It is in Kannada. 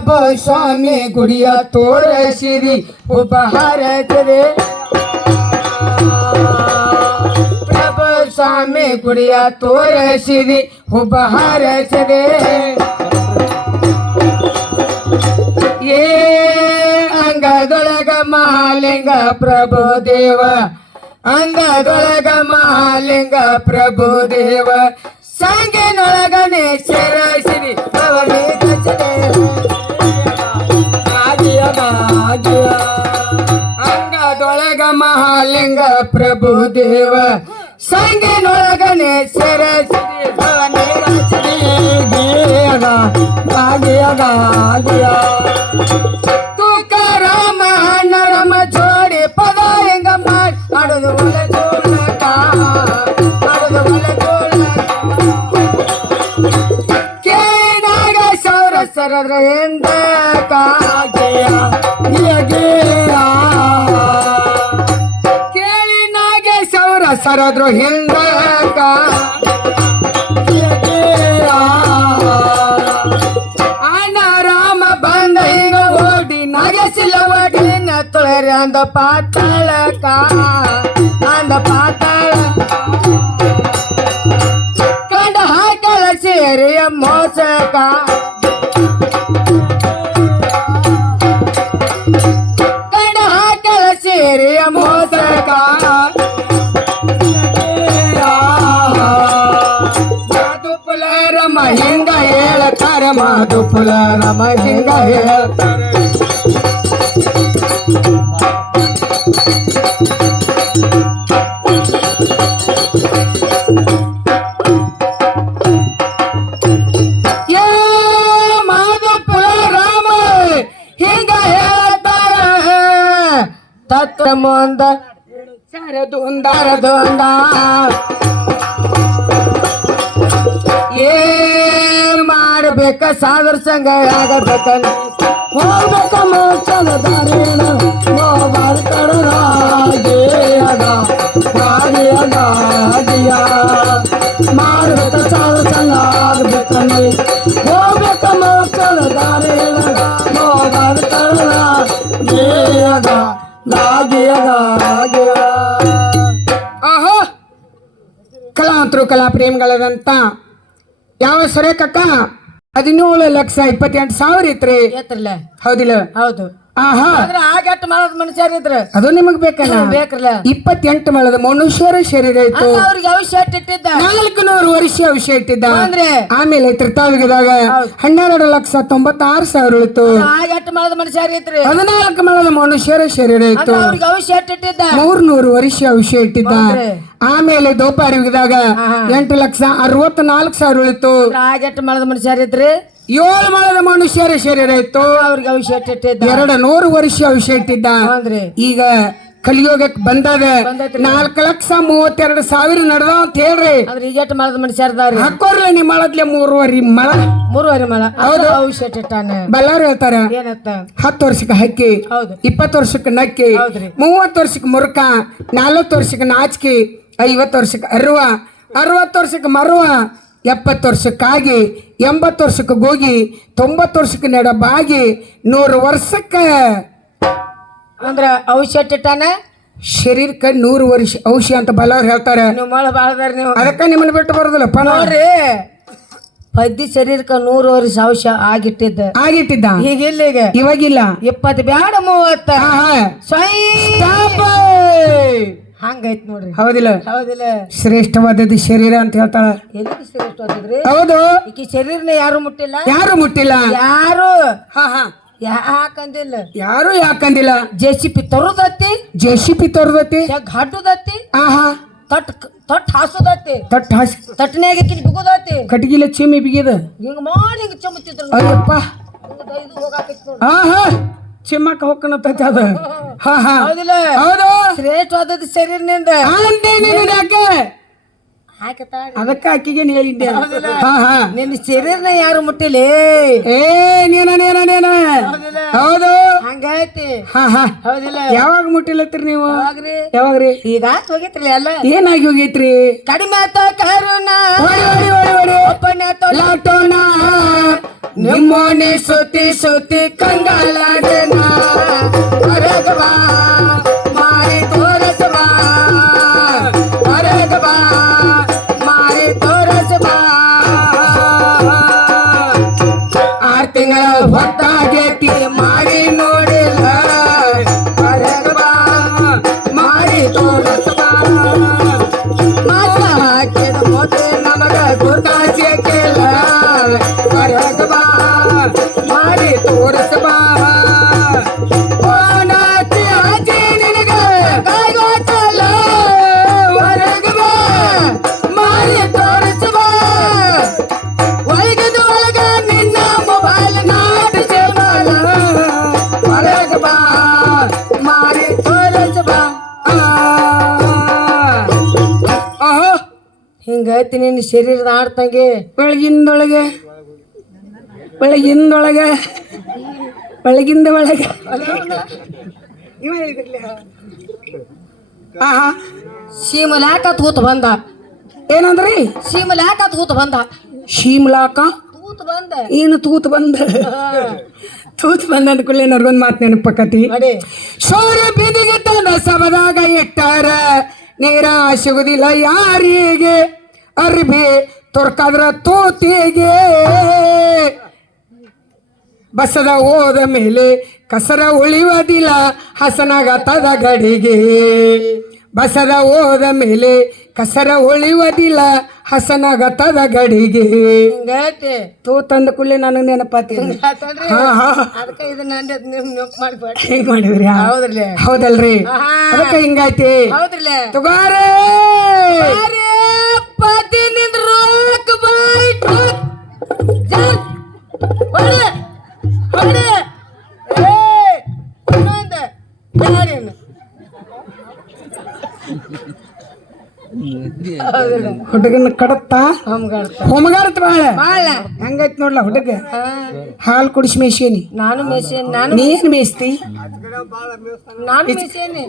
ಪ್ರಭು ಸ್ವಾಮಿ ಗುಡಿಯ ತೋರಿಸಿರಿ, ಉಪಹಾರ ಜರೆ ಪ್ರಭು ಸ್ವಾಮಿ ಗುಡಿಯ ತೋರಿಸಿರಿ, ಉಪಹಾರ ಜರೆ ಏ ಅಂಗದೊಳಗ ಮಹಾಲಿಂಗ ಪ್ರಭು ದೇವ, ಅಂಗದೊಳಗ ಮಹಾಲಿಂಗ ಪ್ರಭು ದೇವ. ಸಂಗಿನೊಳಗನೆ ಶರಸಿರಿ ಅಂಗದೊಳಗ ಮಹಾಲಿಂಗ ಪ್ರಭು ದೇವ ಸಂಗಿನೊಳಗನೆ ಶರಸಿರಿ ಅವನೇ ರಚಿರಿ ಗೇಯಗ ಗಾಗಿಯಗ ಗಾಗಿಯ ತುಕಾರಾಮ ನರಮ ಜೋಡಿ ಪದ ಹೆಂಗ ಮಾಡಿ ಆಡೋದು ಒಲ ಜೋಳಕ ಆಡೋದು ಒಲ ಜೋಳಕ ಕೇನಾಗ ಸೌರ ಸರದ ಎಂದ ಕಾಗೆಯ ಗಿಯ ಕೇಳಿ ನಾಗೆ ಸೌರ ಸರದ್ರು ಹಿಂದ ಅಣ್ಣ ರಾಮ ಬಂದ ಹಿಂಗ ಓಡಿ ನಗೆಸಿಲ್ಲ ಓಡಿನ ತೊಳೆರಿ ಅಂದ ಪಾತಾಳಕ ಅಂದ ಪಾತಾಳ. ಕಂಡ ಹಾಕಳ ಸೇರಿಯ ಮೋಸಕ. ಹೇಳ್ತಾರ ಮಾಧುಪುಲರ ಮಹಿಂಗ ಹೇಳ್ತಾರ ಯಾ ಮಾಧುಪುರ ರಾಮ ಹಿಂಗ ಹೇಳ್ತಾರ ತತ್ರ ಮುಂದ ಸರದೊಂದರದೊಂದ ಏನ್ ಮಾಡ್ಬೇಕ ಸಾಗರ ಸಂಗ ಆಗಬೇಕ ಹೋಗ್ಬೇಕ ಮೋಕ್ಷದ ದಾರಿಣ ನೋಬಾರ್ ಕಡದಾಗಿಯದ ಆಗಿಯದ ಮಾಡ್ಬೇಕ ಸಾಗರ ಸಂಗ ಆಗಬೇಕ ಹೋಗ್ಬೇಕ ಮೋಕ್ಷದ ದಾರಿಣ ನೋಬಾರ್ ಕಡದಾಗಿಯದ ಲಾಗಿಯದ ಆಗಿಯ ಆಹಾ! ಕಲಾವಂತರು ಕಲಾ ಪ್ರೇಮಿಗಳದಂತ ಯಾವ ಸರೇಕಕ್ಕ ಹದಿನೇಳು ಲಕ್ಷ ಇಪ್ಪತ್ತೆಂಟು ಸಾವಿರ ಐತ್ರಿ ಹೌದಿಲ್ಲ. ಹೌದು. ಆದ್ರ ಆಗಟ್ಟ ಮಾಡೋದ್ ಮನುಷ್ಯರ್ ಇದ್ರ ಅದು ನಿಮಗ್ ಬೇಕಲ್ಲ? ಬೇಕ್ರಲ್ಲ? ಇಪ್ಪತ್ತೆಂಟು ಮಳದ ಮನುಷ್ಯರ ಶರೀರ ಇತ್ತು. ಅವ್ರಿಗೆ ಔಷಧ ಇಟ್ಟಿದ್ದ. ನಾಲ್ಕು ನೂರು ವರ್ಷ ವಿಷಯ ಇಟ್ಟಿದ್ದ. ಅಂದ್ರೆ? ಆಮೇಲೆ ತ್ರಿತಾವಿಗದಾಗ ಹನ್ನೆರಡು ಲಕ್ಷ ತೊಂಬತ್ತಾರು ಸಾವಿರ ಉಳಿತು. ಆಗಟ್ಟ ಮಳದ ಮನುಷ್ಯರ ಇತ್ರಿ ಹದಿನಾಲ್ಕು ಮಳದ ಮನುಷ್ಯರ ಶರೀರ ಇತ್ತು. ಅವ್ರಿಗೆ ಔಷಧ ಇಟ್ಟಿದ್ದ. ಮೂರ್ನೂರು ವರ್ಷ ವಿಷಯ ಇಟ್ಟಿದ್ದ. ಆಮೇಲೆ ದೋಪಾರಿದಾಗ ಎಂಟು ಲಕ್ಷ ಅರವತ್ನಾಲ್ಕು ಸಾವಿರ ಉಳಿತು. ಆಗಟ್ಟ ಮಳದ ಮನುಷ್ಯರ್ ಇದ್ರಿ ಏಳು ಮಳದ ಮನುಷ್ಯರ ಶರೀರ ಇತ್ತು ಅವ್ರಿಗೆ ಔಷಧ ಇಟ್ಟಿದ್ದ. ಎರಡು ನೂರು ವರ್ಷ ವಿಷಯ ಇಟ್ಟಿದ್ದ. ಹೌದ್ರಿ. ಈಗ ಕಲಿಯೋಗಕ್ಕೆ ಬಂದದ. ನಾಲ್ಕು ಲಕ್ಷ ಮೂವತ್ತೆರಡು ಸಾವಿರ ನಡೆದ ಅಂತ ಹೇಳ್ರಿ. ಅಂದ್ರೆ ಮಾಡದ ಮನುಷ್ಯರ ಮನುಷ್ಯರ್ದಾರಿ ಹಾಕೋರ್ಲೆ ನಿಮ್ಮ ಮಳದ್ಲೆ ಮೂರುವರಿ ಮಳ. ಮೂರುವರಿ ಮಳ. ಹೌದು. ಔಷಧ ಇಟ್ಟಾನ ಬಲ್ಲಾರು ಹೇಳ್ತಾರ. ಏನತ್ತ? ಹತ್ತು ವರ್ಷಕ್ಕೆ ಹಕ್ಕಿ ಹೌದು. ಇಪ್ಪತ್ತು ವರ್ಷಕ್ಕೆ ನಕ್ಕಿ. ಮೂವತ್ತು ವರ್ಷಕ್ಕೆ ಮುರುಕ ನಲ್ವತ್ತು ವರ್ಷಕ್ಕೆ ನಾಚಿಕೆ ಐವತ್ತು ವರ್ಷಕ್ಕೆ ಅರುವ ಅರವತ್ತು ವರ್ಷಕ್ಕೆ ಮರುವ ಎಪ್ಪತ್ತು ವರ್ಷಕ್ಕಾಗಿ ಎಂಬತ್ತು ವರ್ಷಕ್ಕೆ ಗೋಗಿ ತೊಂಬತ್ತು ವರ್ಷಕ್ಕೆ ನಡ ಬಾಗಿ ನೂರು ವರ್ಷಕ್ಕೆ ಅಂದ್ರ ಔಷಧ ಇಟ್ಟಾನ? ಶರೀರಕ್ಕೆ ನೂರು ವರ್ಷ ಔಷಧಿ ಅಂತ ಬಲ್ಲವ್ರು ಹೇಳ್ತಾರೆ. ನೀವು ಮಳ ಬಾಳದಾರ ನೀವು. ಅದಕ್ಕೆ ನಿಮ್ಮನ್ನ ಬಿಟ್ಟು ಬರೋದಿಲ್ಲ ಪನೋರಿ ನೋಡ್ರಿ ಪದ್ಯ ಶರೀರಕ್ಕೆ ನೂರು ವರ್ಷ ಔಷಧ ಆಗಿಟ್ಟಿದ್ದ. ಆಗಿಟ್ಟಿದ್ದ. ಈಗ ಇಲ್ಲ ಈಗ. ಇವಾಗಿಲ್ಲ. ಇಪ್ಪತ್ತು ಬ್ಯಾಡ ಮೂವತ್ತ. ಸ್ವಯಂ. ಹಂಗೈತ್ ನೋಡ್ರಿ. ಹೌದಿಲ್ಲ. ಹೌದಿಲ್ಲ. ಶ್ರೇಷ್ಠವಾದದ್ದು ಶರೀರ ಅಂತ ಹೇಳ್ತಾಳ. ಎಲ್ಲಿ ಶ್ರೇಷ್ಠ ಹೋಗಿದ್ರಿ ಹೌದು. ಈಕಿ ಶರೀರನ ಯಾರು ಮುಟ್ಟಿಲ್ಲ? ಯಾರು ಮುಟ್ಟಿಲ್ಲ? ಯಾರು? ಹಾ ಹಾ. ಯಾಕಂದಿಲ್ಲ? ಯಾರು ಯಾಕಂದಿಲ್ಲ? ಜೆ ಸಿ ಜೆಸಿಪಿ ತರುದತ್ತಿ? ಜೆ ಸಿ ಪಿ ತೋರ್ದತಿ ಘಾಟುದತ್ತಿ ಆಹಾ ತಟ್ ತಟ್ ಹಾಸುದತ್ತಿ? ತಟ್ ಹಾಸ್ ತಟ್ಟನ್ಯಾಗ ಕಿನ್ ಬಿಗುದತ್ತಿ? ಕಟ್ಗಿಲ ಚಿಮ್ಮಿ ಬಿಗಿದ. ಹಿಂಗ ಮಾಡಿ ಹಿಂಗ ಚಮತ್ತಿದ್ರು ಅಯ್ಯಪ್ಪ. ಹೋಗಾಕೈತಿ ಚಿಮ್ಮಕ್ಕ ಹೋಗ್ಕನತ್ತೈತಿ ಅದು. ಹಾ ಹಾ. ಹೌದಿಲ್ಲ. ಹೌದು. ಶ್ರೇಷ್ಠವಾದದ್ದು ಶರೀರನಿಂದ ಅಂತೆ ನೀನು ಯಾಕೆ? ಅದಕ್ಕ ಅಕ್ಕಿಗೆ ಹೇಳಿದ್ದೆ. ಹಾ ಹಾ. ನಿನ್ನ ಶರೀರನ ಯಾರು ಮುಟ್ಟಿಲಿ? ಏ ನೀನ ನೀನ ನೀನ. ಹೌದು. ಹಂಗೈತಿ ಹಾ ಹಾ. ಹೌದಿಲ್ಲ. ಯಾವಾಗ ಮುಟ್ಟಿಲತ್ರಿ ನೀವು? ಯಾವಾಗ್ರಿ? ಯಾವಾಗ್ರಿ? ಈಗ ಹೋಗಿತ್ರಿ ಎಲ್ಲ. ಏನಾಗಿ ಹೋಗೈತ್ರಿ? ಕಡಿಮೆ ಆತ ಕರುಣ. ಓಡಿ ಓಡಿ ಓಡಿ ಓಡಿ ಒಪ್ಪನೆ ಆತ ಲಾಟೋನ. ನಿಮ್ಮೋನಿ ಸುತ್ತಿ ಹೊತ್ತಾಗೈತಿ ಮಾಡಿ ನೋಡಿಲ್ಲ. ಹಿಂಗೈತಿ ನಿನ್ನ ಶರೀರದ ಆಡ್ತಂಗೆ. ಬೆಳಗಿಂದೊಳಗೆ ಬೆಳಗಿಂದೊಳಗೆ ಬೆಳಗಿಂದ ಒಳಗೆ. ಇವ ಹೇಳಿದ್ರಲ್ಲ. ಆಹಾ ಸೀಮಲಾಕ ತೂತ್ ಬಂದ. ಏನಂದ್ರಿ? ಶೀಮಲಾಕ ತೂತ್ ಬಂದ. ಶೀಮಲಾಕ? ತೂತ್ ಬಂದ. ಏನು ತೂತ್ ಬಂದ? ತೂತ್ ಬಂದ ಅಂದ್ಕೊಳ್ಳಿ ಒಂದು ಮಾತು ನೆನಪಕ್ಕತಿ ನಡಿ. ಸೂರ್ಯ ಬೀದಿಗೆ ತಂದ ಸಬದಾಗ ಇಟ್ಟಾರ. ನೀರ ಸಿಗುದಿಲ್ಲ ಯಾರಿಗೆ? ಅರ್ಬಿ ತೊರ್ಕಾದ್ರ ತೋತಿಗೆ. ಬಸದ ಹೋದ ಮೇಲೆ ಕಸರ ಉಳಿಯುವುದಿಲ್ಲ ಹಸನಾಗತದ ಗಡಿಗೆ. ಬಸದ ಹೋದ ಮೇಲೆ ಕಸರ ಉಳಿಯುವುದಿಲ್ಲ ಹಸನಾಗತದ ಗಡಿಗೆ. ಹಿಂಗೈತೆ? ತೂತ್ ಅಂದ ಕೂಡಲೇ ನನಗೆ ನೆನಪಾತಿ ಅದಕ್ಕೆ ನೆನಪು ಮಾಡ್ಬೇಡಿ ಹೇಗ್ ಮಾಡಿದ್ರಿ? ಹೌದ್ರಲ್ಲ? ಹೌದಲ್ರಿ. ಅದಕ್ಕೆ ಹಿಂಗೈತಿ ಹೌದ್ರಲ್ಲ? ತುಗಾರೇ! ಹುಡುಗನ ಕಡತ್ತ? ಹೊಮಗಾರತ್. ಬಾಳ? ಬಾಳ. ಹೆಂಗೈತ್ ನೋಡ್ಲ ಹುಡುಗ? ಹಾಲ್ ಕುಡಿಸಿ ಮೇಸೇನಿ ನಾನು ಮೇಸೇನಿ ನಾನು ನೀ ಏನ್ ಮೇಸ್ತಿ ನಾನು ಮೇಸೇನಿ